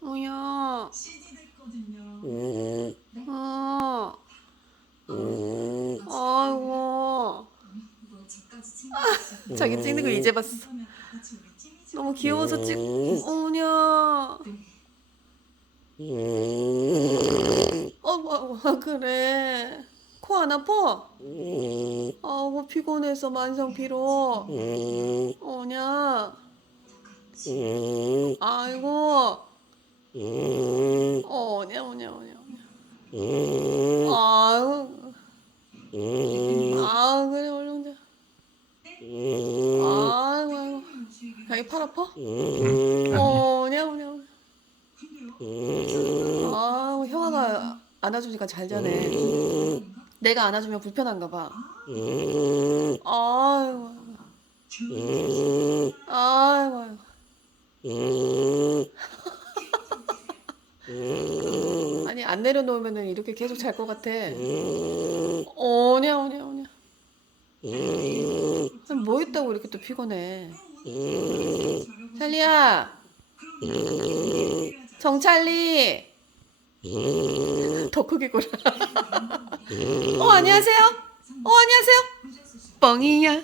뭐야? CD 됐거든요. 어. 아이고. 이거 저까지 챙겨주셨어요. 자기 찍는 거 이제 봤어. 그러면 다 같이 우리 찜이죠. 너무 귀여워서 찍. 어머냐. 그래. 코 안 아파? 아우 피곤해서 만성 피로. 어냐. 아이고. 어냐. 아유. 아 그래 얼른 자. 아이고. 자기 팔 아파? 어냐. 아우 형아가 안아주니까 잘 자네. 내가 안아주면 불편한가 봐. 아이고. 아이고. 아니 안 내려놓으면은 이렇게 계속 잘 것 같아. 오냐. 뭐 했다고 이렇게 또 피곤해. 찰리야. 정찰리. 더 크게 굴어. 안녕하세요. 안녕하세요. 뻥이야.